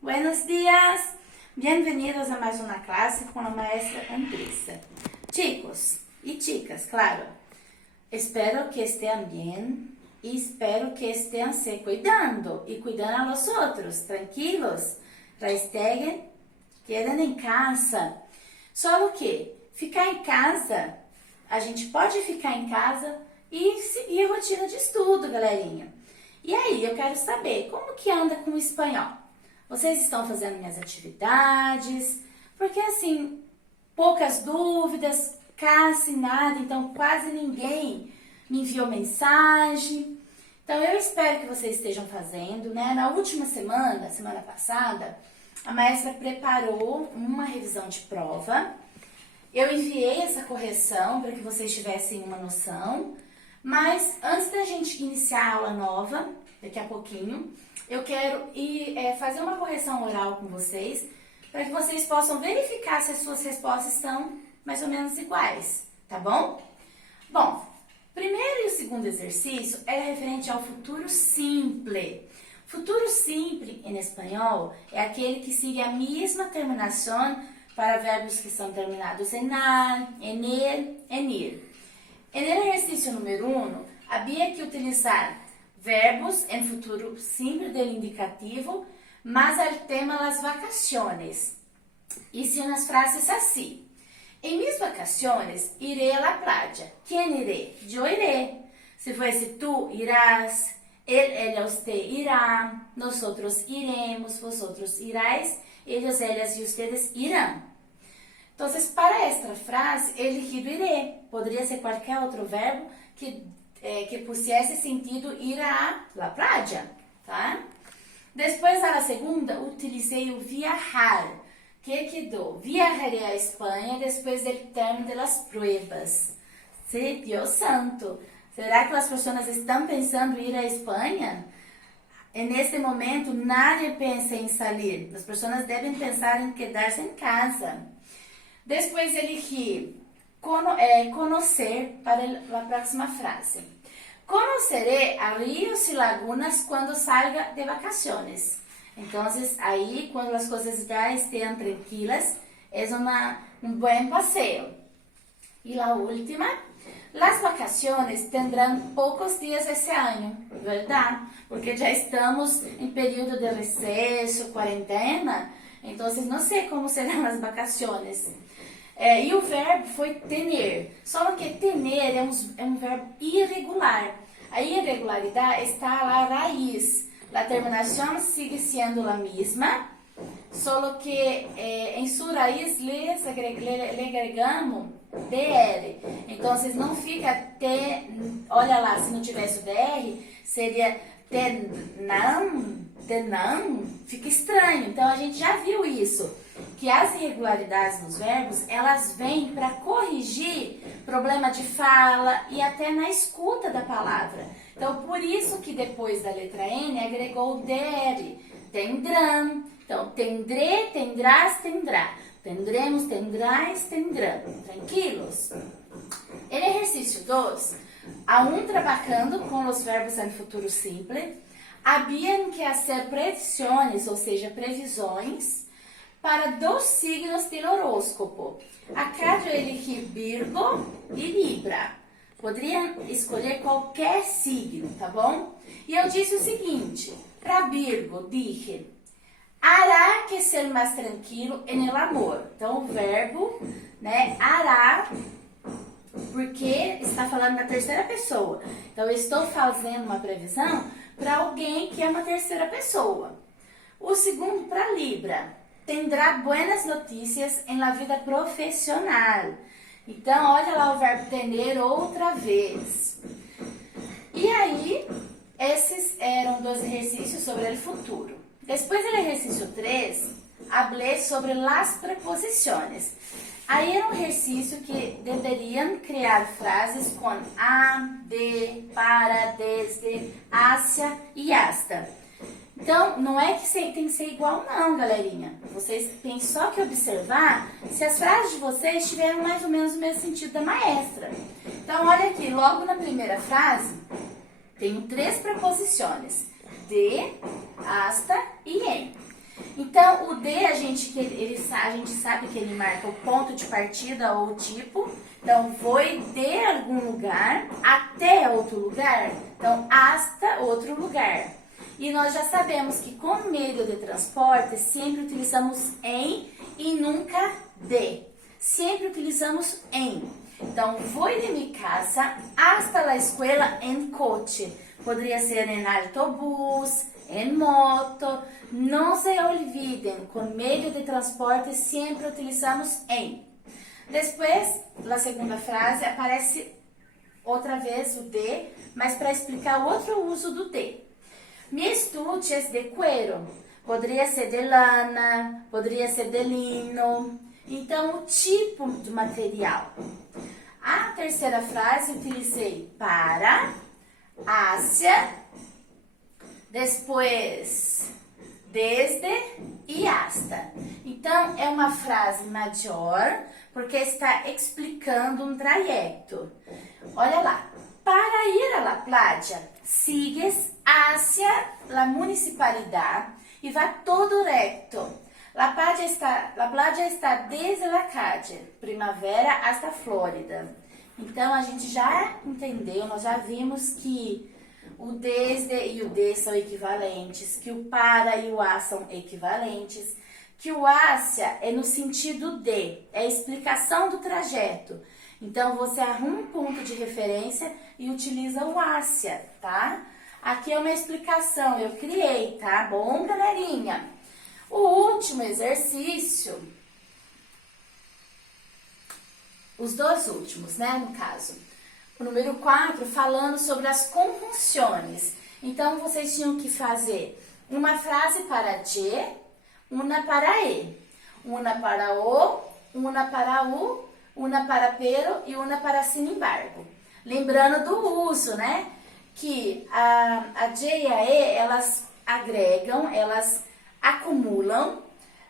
Buenos días, bienvenidos a mais uma classe com a maestra Andressa. Chicos e chicas, claro, espero que estejam bem e espero que estejam se cuidando e cuidando a los outros, tranquilos, quedem em casa. Só que ficar em casa, a gente pode ficar em casa e seguir a rotina de estudo, galerinha. E aí, eu quero saber, como que anda com o espanhol? Vocês estão fazendo minhas atividades? Porque assim, poucas dúvidas, quase nada, então quase ninguém me enviou mensagem. Então eu espero que vocês estejam fazendo, né? Na última semana passada, a maestra preparou uma revisão de prova. Eu enviei essa correção para que vocês tivessem uma noção. Mas antes da gente iniciar a aula nova, daqui a pouquinho, eu quero fazer uma correção oral com vocês, para que vocês possam verificar se as suas respostas estão mais ou menos iguais, tá bom? Bom, o primeiro e o segundo exercício é referente ao futuro simple. Futuro simple, em espanhol, é aquele que sigue a mesma terminação para verbos que são terminados em ar, en el, en ir. En el ejercicio número 1, había que utilizar verbos en futuro simple del indicativo, más al tema las vacaciones. Hice unas frases así. En mis vacaciones iré a la playa. ¿Quién iré? Yo iré. Si fuese tú, irás. Él, ella, usted irá. Nosotros iremos. Vosotros iráis. Ellos, ellas y ustedes irán. Entonces, para esta frase, he elegido iré. Podría ser cualquier otro verbo que pusiese sentido ir a la playa, tá? Después, a la segunda, utilicei o viajar. Que quedou? Viajaré a Espanha después del término de las pruebas. Sí, Dios santo. Será que as pessoas estão pensando em ir a Espanha? En este momento, nadie pensa em salir. As pessoas devem pensar em quedar-se em casa. Depois elegi conocer para a próxima frase. Conoceré a ríos y lagunas cuando salga de vacaciones. Entonces, ahí, cuando las cosas ya estén tranquilas, es un buen paseo. Y la última, las vacaciones tendrán pocos días ese año, ¿verdad? Porque ya estamos en periodo de receso, cuarentena, entonces no sé cómo serán las vacaciones. E o verbo foi tener, só que tener é um verbo irregular. A irregularidade está lá a raiz. A terminação sigue sendo a mesma, só que em sua raiz le agregamos DR. Então, não fica olha lá, se não tivesse o DR, seria tenam, fica estranho. Então, a gente já viu isso, que as irregularidades nos verbos, elas vêm para corrigir problema de fala e até na escuta da palavra. Então, por isso que depois da letra N agregou o DR. Tendrão. Então, tendré, tendrás, tendrá. Tendremos, tendrás, tendrão. Tranquilos? El exercício 2, aún trabajando com os verbos em futuro simple, haviam que fazer predições, ou seja, previsões, para 2 signos do horóscopo. Acá eu elegi Virgo e Libra. Poderiam escolher qualquer signo, tá bom? E eu disse o seguinte, para Virgo, dije, hará que ser mais tranquilo en el amor. Então, o verbo, né, hará, porque está falando na terceira pessoa. Então, eu estou fazendo uma previsão para alguém que é uma terceira pessoa. O segundo, para Libra, tendrá buenas notícias em la vida profissional. Então, olha lá o verbo tener outra vez. E aí, esses eram 2 exercícios sobre o futuro. Depois do exercício 3, hablé sobre las preposiciones. Aí era um exercício que deveriam criar frases com a, de, para, desde, hacia e hasta. Então, não é que tem que ser igual não, galerinha. Vocês têm só que observar se as frases de vocês tiveram mais ou menos o mesmo sentido da maestra. Então, olha aqui, logo na primeira frase, tenho 3 preposições. de, hasta e em. Então, o de, a gente sabe que ele marca o ponto de partida ou o tipo. Então, vou de algum lugar até outro lugar. Então, hasta outro lugar. E nós já sabemos que com meio de transporte, sempre utilizamos em e nunca de. Sempre utilizamos em. Então, vou de mi casa hasta la escuela en coche. Poderia ser em autobús, em moto. Não se olvidem, com meio de transporte sempre utilizamos em. Depois, na segunda frase, aparece outra vez o de, mas para explicar o outro uso do de. Mi estuche es de cuero. Poderia ser de lana, poderia ser de lino. Então, o tipo do material. A terceira frase utilizei para, hacia, depois desde e hasta. Então, é uma frase maior, porque está explicando um trajeto. Olha lá. Para ir a la playa, sigues hacia la municipalidad e vai todo recto. La playa está desde la calle, primavera hasta Flórida. Então, a gente já entendeu, nós já vimos que o desde e o de são equivalentes, que o para e o a são equivalentes, que o hacia é no sentido de, é a explicação do trajeto. Então, você arruma um ponto de referência e utiliza o hacia, tá? Aqui é uma explicação, eu criei, tá bom, galerinha? O último exercício, os dois últimos, né, no caso. O número 4, falando sobre as conjunções. Então, vocês tinham que fazer uma frase para de, uma para e, uma para o, uma para u, uma para pero e uma para sin embargo. Lembrando do uso, né? Que a de e a e, elas agregam, elas acumulam.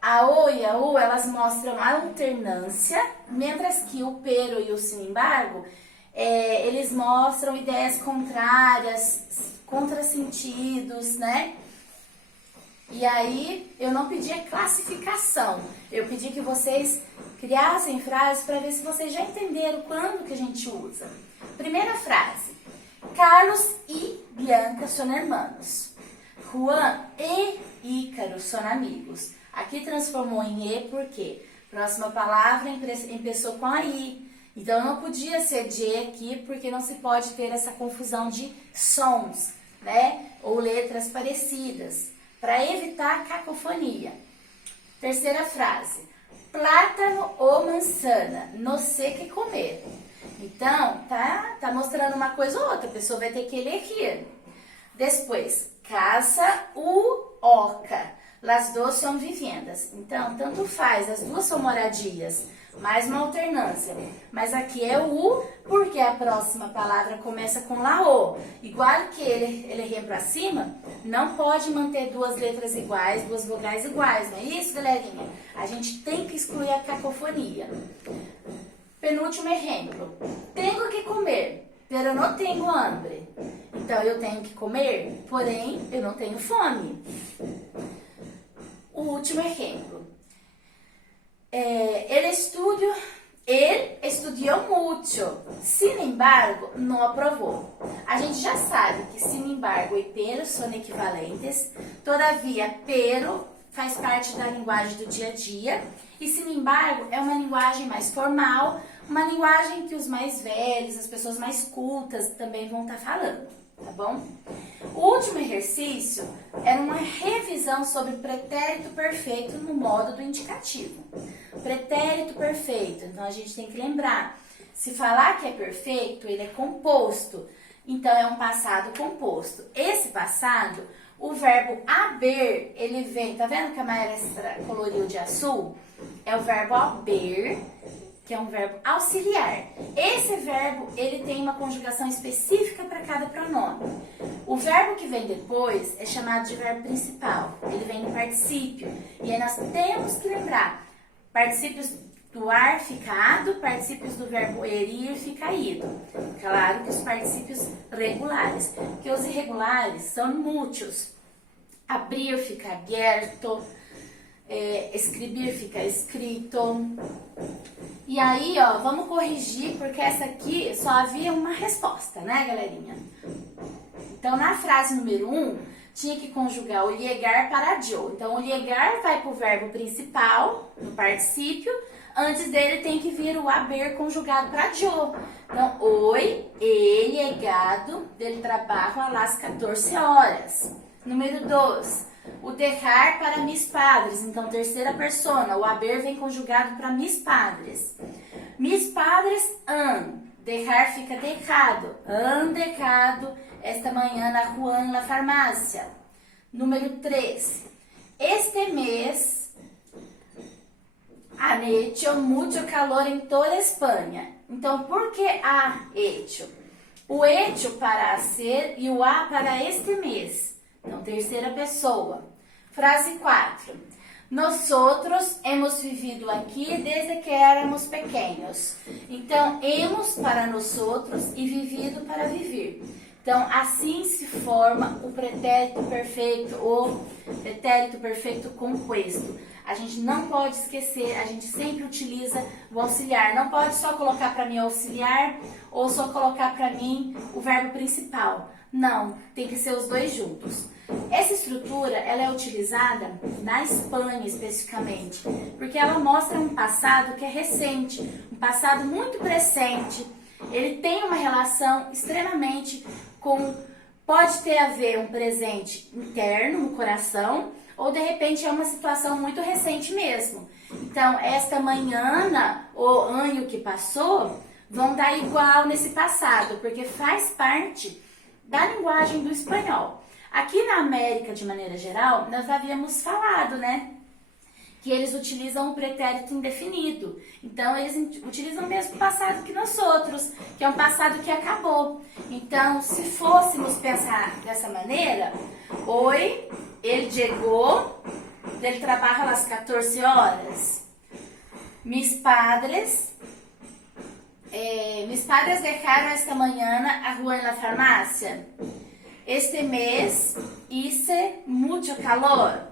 A o e a u, elas mostram alternância, mientras que o pero e o sin embargo, eles mostram ideias contrárias, contrasentidos, né? E aí, eu não pedi a classificação, eu pedi que vocês criassem frases para ver se vocês já entenderam quando que a gente usa. Primeira frase, Carlos e Bianca são hermanos. Juan e Ícaro são amigos. Aqui transformou em e porque próxima palavra começou com a i. Então, não podia ser de aqui porque não se pode ter essa confusão de sons, né? Ou letras parecidas, para evitar a cacofonia. Terceira frase, plátano ou manzana, não sei o que comer. Então, tá mostrando uma coisa ou outra, a pessoa vai ter que elegir. Depois, casa u oca, as duas são vivendas. Então, tanto faz, as duas são moradias, mais uma alternância. Mas aqui é o u, porque a próxima palavra começa com la o. Igual que ele rima pra cima, não pode manter duas letras iguais, duas vogais iguais, não é isso, galerinha? A gente tem que excluir a cacofonia. Penúltimo exemplo. Tenho que comer, pero não tenho hambre. Então, eu tenho que comer, porém, eu não tenho fome. O último exemplo. Ele estudiou muito, sin embargo, não aprovou. A gente já sabe que sin embargo e pero são equivalentes, todavia, pero faz parte da linguagem do dia a dia e sin embargo é uma linguagem mais formal, uma linguagem que os mais velhos, as pessoas mais cultas também vão estar falando, tá bom? O último exercício era uma revisão sobre pretérito perfeito no modo do indicativo. Pretérito perfeito, então a gente tem que lembrar, se falar que é perfeito, ele é composto, então é um passado composto. Esse passado, o verbo haber, ele vem, tá vendo que a maestra coloriu de azul? É o verbo haber, que é um verbo auxiliar. Esse verbo, ele tem uma conjugação específica para cada pronome. O verbo que vem depois é chamado de verbo principal, ele vem no particípio. E aí nós temos que lembrar, particípios do ar ficado, particípios do verbo ir fica ido. Claro que os particípios regulares, que os irregulares são mútuos. abrir fica abierto, escrever fica escrito. E aí, ó, vamos corrigir, porque essa aqui só havia uma resposta, né, galerinha? Então, na frase número 1, tinha que conjugar o llegar para yo. Então, o llegar vai para o verbo principal, no particípio. Antes dele tem que vir o haber conjugado para yo. Então, hoy he llegado del trabajo a las 14 horas. Número 2, o dejar para mis padres. Então, terceira persona, o haber vem conjugado para mis padres. Mis padres han. Dejar fica dejado. Han dejado esta manhã na rua en la farmácia. Número 3, este mês ha hecho mucho calor em toda a Espanha. Então, por que ha hecho? O hecho para ser e o ha para este mês. Então, terceira pessoa. Frase 4. Nosotros hemos vivido aqui desde que éramos pequenos. Então, hemos para nosotros e vivido para viver. Então, assim se forma o pretérito perfeito ou pretérito perfeito composto. A gente não pode esquecer, a gente sempre utiliza o auxiliar. Não pode só colocar para mim auxiliar ou só colocar para mim o verbo principal. Não, tem que ser os dois juntos. Essa estrutura ela é utilizada na Espanha especificamente, porque ela mostra um passado que é recente, um passado muito presente. Ele tem uma relação extremamente pode ter a ver um presente interno no coração, ou de repente é uma situação muito recente mesmo. Então, esta manhã ou ano que passou vão dar igual nesse passado, porque faz parte da linguagem do espanhol. Aqui na América, de maneira geral, nós havíamos falado, né? Que eles utilizam o pretérito indefinido. Então, eles utilizam o mesmo passado que nós outros, que é um passado que acabou. Então, se fôssemos pensar dessa maneira, hoy, ele chegou, ele trabalha às 14 horas. Mis padres dejaron esta mañana a rua en la farmácia. Este mês hice mucho calor.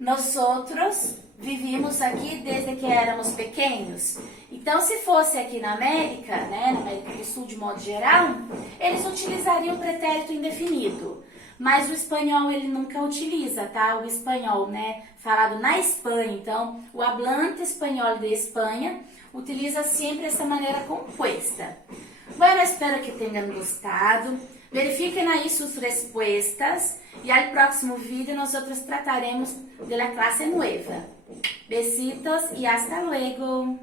Nosotros vivimos aqui desde que éramos pequenos. Então, se fosse aqui na América, né, na América do Sul de modo geral, eles utilizariam o pretérito indefinido. Mas o espanhol ele nunca utiliza, tá? O espanhol, né, falado na Espanha. Então, o hablante espanhol de Espanha utiliza sempre essa maneira composta. Bueno, espero que tenham gostado. Verifiquem aí suas respostas e al próximo vídeo nós trataremos de la clase nueva. Besitos e hasta luego.